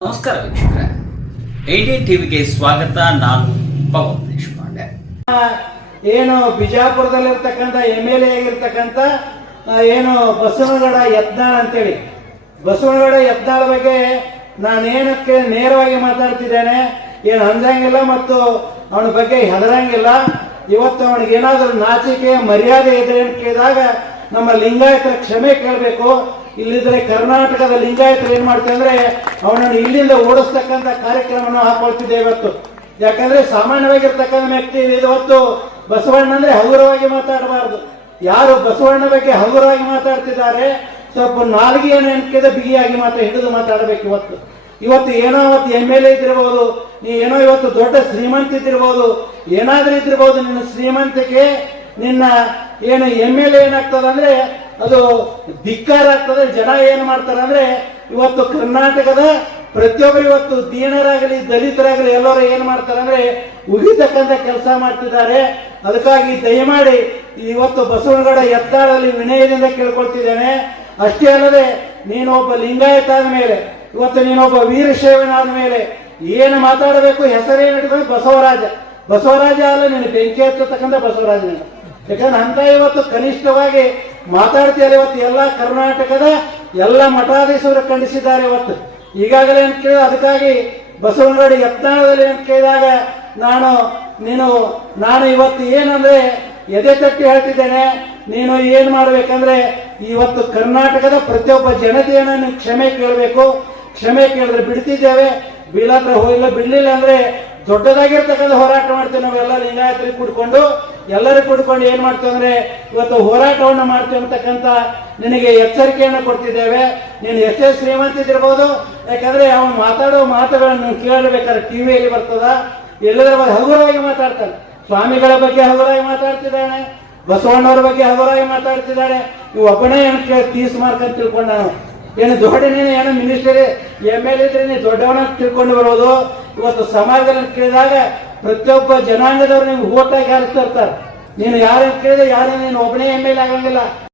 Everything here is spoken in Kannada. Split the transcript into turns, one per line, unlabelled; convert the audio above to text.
ನಮಸ್ಕಾರ ವೀಕ್ಷಕರೇ. ಐಡಿ ಟಿವಿಗೆ ಸ್ವಾಗತ. ನಾನು ಪವನ್ ದೇಶಪಾಂಡೆ.
ಏನು ಬಿಜಾಪುರದಲ್ಲಿರ್ತಕ್ಕಂಥ ಎಂ ಎಲ್ ಎ ಆಗಿರ್ತಕ್ಕಂಥ ಆ, ಏನು ಬಸವನಗೌಡ ಯತ್ನಾಳ್ ಅಂತೇಳಿ. ಬಸವನಗೌಡ ಯತ್ನಾಳ್ ಬಗ್ಗೆ ನಾನೇನಕ್ಕೆ ನೇರವಾಗಿ ಮಾತಾಡ್ತಿದ್ದೇನೆ ಏನು ಅಂದಂಗಿಲ್ಲ ಮತ್ತು ಅವನ ಬಗ್ಗೆ ಹೆದರಂಗಿಲ್ಲ. ಇವತ್ತು ಅವನಿಗೆ ಏನಾದರೂ ನಾಚಿಕೆ ಮರ್ಯಾದೆ ಇದೆ ಅಂತ ಕೇಳಿದಾಗ ನಮ್ಮ ಲಿಂಗಾಯತರ ಕ್ಷಮೆ ಕೇಳಬೇಕು. ಇಲ್ಲಿದ್ರೆ ಕರ್ನಾಟಕದ ಲಿಂಗಾಯತರು ಏನ್ ಮಾಡ್ತಾರೆ ಅಂದ್ರೆ ಅವನನ್ನು ಇಲ್ಲಿಂದ ಓಡಿಸ್ತಕ್ಕಂಥ ಕಾರ್ಯಕ್ರಮವನ್ನು ಹಾಕೊಳ್ತಿದ್ದೆ ಇವತ್ತು. ಯಾಕಂದ್ರೆ ಸಾಮಾನ್ಯವಾಗಿರ್ತಕ್ಕಂಥ ವ್ಯಕ್ತಿ ಇವತ್ತು ಬಸವಣ್ಣ ಅಂದ್ರೆ ಹಗುರವಾಗಿ ಮಾತಾಡಬಾರದು. ಯಾರು ಬಸವಣ್ಣ ಬಗ್ಗೆ ಹಗುರವಾಗಿ ಮಾತಾಡ್ತಿದ್ದಾರೆ, ಸ್ವಲ್ಪ ನಾಲ್ಗೆಯನ್ನು ಎಣ್ಕೆದ ಬಿಗಿಯಾಗಿ ಮಾತ್ರ ಹಿಡಿದು ಮಾತಾಡಬೇಕು ಇವತ್ತು. ಇವತ್ತು ಏನೋ ಅವತ್ತು ಎಂ ಎಲ್ ಎ ಇದ್ದಿರ್ಬೋದು, ನೀ ಏನೋ ಇವತ್ತು ದೊಡ್ಡ ಶ್ರೀಮಂತ ಇದ್ದಿರ್ಬೋದು, ಏನಾದ್ರೂ ಇದ್ದಿರ್ಬೋದು, ನಿನ್ನ ಶ್ರೀಮಂತಿಕೆ ನಿನ್ನ ಏನು ಎಂ ಎಲ್ ಎ ಏನಾಗ್ತದೆ ಅಂದ್ರೆ ಅದು ಧಿಕ್ಕಾರ ಆಗ್ತದೆ, ಜನ ಏನ್ ಮಾಡ್ತಾರೆ ಅಂದ್ರೆ ಇವತ್ತು ಕರ್ನಾಟಕದ ಪ್ರತಿಯೊಬ್ಬರು ಇವತ್ತು ದೀನರಾಗಲಿ, ದಲಿತರಾಗಲಿ ಎಲ್ಲರೂ ಏನ್ ಮಾಡ್ತಾರೆ ಅಂದ್ರೆ ಉಗಿತಕ್ಕಂತ ಕೆಲಸ ಮಾಡ್ತಿದ್ದಾರೆ. ಅದಕ್ಕಾಗಿ ದಯಮಾಡಿ ಇವತ್ತು ಬಸವನಗೌಡ ಎತ್ತಾಳಲ್ಲಿ ವಿನಯದಿಂದ ಕೇಳ್ಕೊಳ್ತಿದ್ದೇನೆ. ಅಷ್ಟೇ ಅಲ್ಲದೆ ನೀನೊಬ್ಬ ಲಿಂಗಾಯತ ಆದ ಮೇಲೆ ಇವತ್ತು ನೀನೊಬ್ಬ ವೀರಶೈವನಾದ ಮೇಲೆ ಏನು ಮಾತಾಡಬೇಕು ಹೆಸರೇನು ಇಟ್ಕೊಂಡು ಬಸವರಾಜ. ಬಸವರಾಜ ಅಲ್ಲ ನೀನು ಬೆಂಕಿ ಹಚ್ಚತಕ್ಕಂಥ ಬಸವರಾಜ ಯಾಕಂದ್ರೆ ಅಂತ ಇವತ್ತು ಕನಿಷ್ಠವಾಗಿ ಮಾತಾಡ್ತೀಯಲ್ಲ ಇವತ್ತು ಎಲ್ಲ ಕರ್ನಾಟಕದ ಎಲ್ಲ ಮಠಾಧೀಶರು ಖಂಡಿಸಿದ್ದಾರೆ ಇವತ್ತು. ಈಗಾಗಲೇ ಅಂತ ಕೇಳಿದ? ಅದಕ್ಕಾಗಿ ಬಸವನಗಡಿ ಯತ್ನಾಳದಲ್ಲಿ ಅಂತ ಕೇಳಿದಾಗ ನಾನು, ನೀನು, ನಾನು ಇವತ್ತು ಏನಂದ್ರೆ ಎದೆ ತಟ್ಟಿ ಹೇಳ್ತಿದ್ದೇನೆ. ನೀನು ಏನ್ ಮಾಡ್ಬೇಕಂದ್ರೆ ಇವತ್ತು ಕರ್ನಾಟಕದ ಪ್ರತಿಯೊಬ್ಬ ಜನತೆಯನ್ನ ನೀವು ಕ್ಷಮೆ ಕೇಳಬೇಕು. ಕ್ಷಮೆ ಕೇಳಿದ್ರೆ ಬಿಡ್ತಿದ್ದೇವೆ. ಬೀಳಾದ್ರೆ ಹೋಗಿಲ್ಲ. ಬಿಡ್ಲಿಲ್ಲ ಅಂದ್ರೆ ದೊಡ್ಡದಾಗಿರ್ತಕ್ಕಂಥ ಹೋರಾಟ ಮಾಡ್ತೇವೆ ನಾವೆಲ್ಲ ಲಿಂಗಾಯತ್ರಿ ಕುಡ್ಕೊಂಡು. ಎಲ್ಲರೂ ಕೊಡ್ಕೊಂಡು ಏನ್ ಮಾಡ್ತೇವೆ ಅಂದ್ರೆ ಇವತ್ತು ಹೋರಾಟವನ್ನು ಮಾಡ್ತೇವೆ ಅಂತಕ್ಕಂತ ನಿನಗೆ ಎಚ್ಚರಿಕೆಯನ್ನು ಕೊಡ್ತಿದ್ದೇವೆ. ನೀನು ಎಷ್ಟೇ ಶ್ರೀಮಂತ ಇದ್ದಿರ್ಬೋದು, ಯಾಕಂದ್ರೆ ಅವನು ಮಾತಾಡೋ ಮಾತುಗಳನ್ನು ಕೇಳಬೇಕಾದ್ರೆ ಟಿವಿಯಲ್ಲಿ ಬರ್ತದ. ಎಲ್ಲದರ ಬಗ್ಗೆ ಹಗುರವಾಗಿ ಮಾತಾಡ್ತಾನೆ. ಸ್ವಾಮಿಗಳ ಬಗ್ಗೆ ಹಗುರವಾಗಿ ಮಾತಾಡ್ತಿದ್ದಾನೆ, ಬಸವಣ್ಣವ್ರ ಬಗ್ಗೆ ಹಗುರವಾಗಿ ಮಾತಾಡ್ತಿದ್ದಾನೆ. ಇವು ಒಬ್ಬನೇ ಏನು ಕೇಳಿ ತೀಸ್ ಮಾರ್ಕ್ ಅಂತ ತಿಳ್ಕೊಂಡ ನಾನು ಏನು ದೊಡ್ಡನೇನೆ ನೀನು, ಏನೋ ಮಿನಿಸ್ಟರ್ ಎಂ ಎಲ್ ಇದ್ರೆ ನೀವು ದೊಡ್ಡವನ ತಿಳ್ಕೊಂಡು ಬರೋದು. ಇವತ್ತು ಸಮಾಜದಲ್ಲಿ ಕೇಳಿದಾಗ ಪ್ರತಿಯೊಬ್ಬ ಜನಾಂಗದವ್ರು ನಿಮ್ಗೆ ಓಟಾಗಿ ಹಾರಿಸ್ತಾ ಇರ್ತಾರೆ. ನೀನು ಯಾರನ್ನು ಕೇಳಿದ್ರೆ ಯಾರು ನೀನು ಒಬ್ಬನೇ ಎಂ ಎಲ್ ಆಗಂಗಿಲ್ಲ.